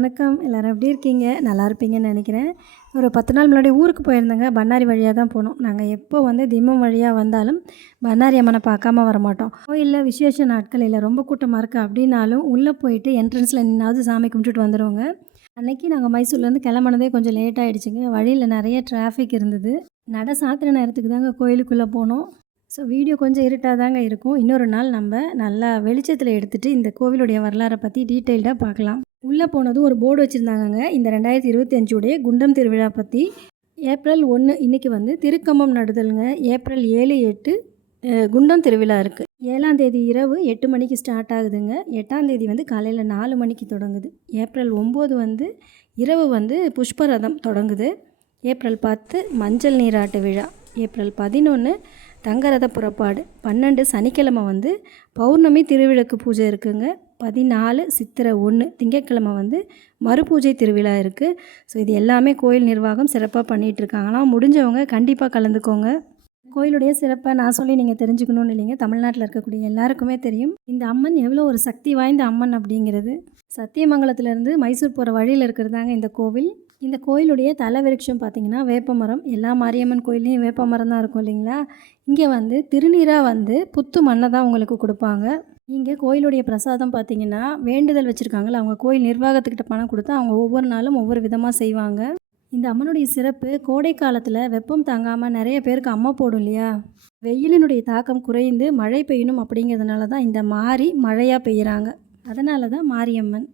வணக்கம். எல்லாரும் எப்படி இருக்கீங்க? நல்லா இருப்பீங்கன்னு நெனைக்கிறேன். ஒரு 10 நாள் முன்னாடி ஊருக்கு போயிருந்தேங்க. பண்ணாரி வழியா தான் போனோம். நாங்க எப்போ திம்மம் வழியா வந்தாலும், பண்ணாரி அம்மன பார்க்காம வரமாட்டோம். கோயில்ல விசேஷ நாட்கள் இல்ல ரொம்ப கூட்டமா இருக்கு அப்படின்னாலும், உள்ள போயிட்டு என்ட்ரன்ஸ்ல நின்னாவது சாமி கும்பிட்டுட்டு வந்துருவோங்க. அன்னைக்கு நாங்க மைசூர்லேருந்து கிளம்புனதே கொஞ்சம் லேட் ஆயிடுச்சுங்க. வழியில நெறைய டிராஃபிக் இருந்தது. நட சாத்துன நேரத்துக்கு தாங்க கோயிலுக்குள்ள போனோம். ஸோ வீடியோ கொஞ்சம் இருட்டா தாங்க இருக்கும். இன்னொரு நாள் நம்ம நல்லா வெளிச்சத்தில் எடுத்துகிட்டு இந்த கோவிலுடைய வரலாறை பற்றி டீட்டெயில்டாக பார்க்கலாம். உள்ளே போனதும் ஒரு போர்டு வச்சுருந்தாங்கங்க. இந்த 2025 உடைய குண்டம் திருவிழா பற்றி. ஏப்ரல் 1 இன்றைக்கி திருக்கம்பம் நடுதலுங்க. ஏப்ரல் 7, 8 குண்டம் திருவிழா இருக்குது. 7ஆம் தேதி இரவு 8 மணிக்கு ஸ்டார்ட் ஆகுதுங்க. 8ஆம் தேதி காலையில் 4 மணிக்கு தொடங்குது. ஏப்ரல் 9 இரவு புஷ்பரதம் தொடங்குது. ஏப்ரல் 10 மஞ்சள் நீராட்டு விழா. ஏப்ரல் 11 தங்கரத புறப்பாடு. 12 சனிக்கிழமை பௌர்ணமி திருவிளக்கு பூஜை இருக்குங்க. 14 சித்திரை 1 திங்கட்கிழமை மறுபூஜை திருவிழா இருக்குது. ஸோ இது எல்லாமே கோயில் நிர்வாகம் சிறப்பாக பண்ணிகிட்ருக்காங்களாம். முடிஞ்சவங்க கண்டிப்பாக கலந்துக்கோங்க. கோயிலுடைய சிறப்பை நான் சொல்லி நீங்கள் தெரிஞ்சுக்கணும்னு இல்லைங்க. தமிழ்நாட்டில் இருக்கக்கூடிய எல்லாருக்குமே தெரியும் இந்த அம்மன் எவ்வளோ ஒரு சக்தி வாய்ந்த அம்மன் அப்படிங்கிறது. சத்தியமங்கலத்திலேருந்து மைசூர் போகிற வழியில் இருக்கிறதாங்க இந்த கோவில். இந்த கோயிலுடைய தலை விருட்சம் பார்த்திங்கன்னா வேப்பமரம். எல்லா மாரியம்மன் கோயிலையும் வேப்பமரம் தான் இருக்கும் இல்லைங்களா. இங்கே திருநீராக புத்து மண்ணை தான் உங்களுக்கு கொடுப்பாங்க. இங்கே கோயிலுடைய பிரசாதம் பார்த்திங்கன்னா வேண்டுதல் வச்சுருக்காங்கள அவங்க கோயில் நிர்வாகத்துக்கிட்ட பணம் கொடுத்து அவங்க ஒவ்வொரு நாளும் ஒவ்வொரு விதமாக செய்வாங்க. இந்த அம்மனுடைய சிறப்பு கோடை காலத்தில் வெப்பம் தாங்காமல் நிறைய பேருக்கு அம்மை போடும் இல்லையா. வெயிலினுடைய தாக்கம் குறைந்து மழை பெய்யணும் அப்படிங்கிறதுனால தான் இந்த மாறி மழையாக பெய்கிறாங்க. அதனால தான் மாரியம்மன்.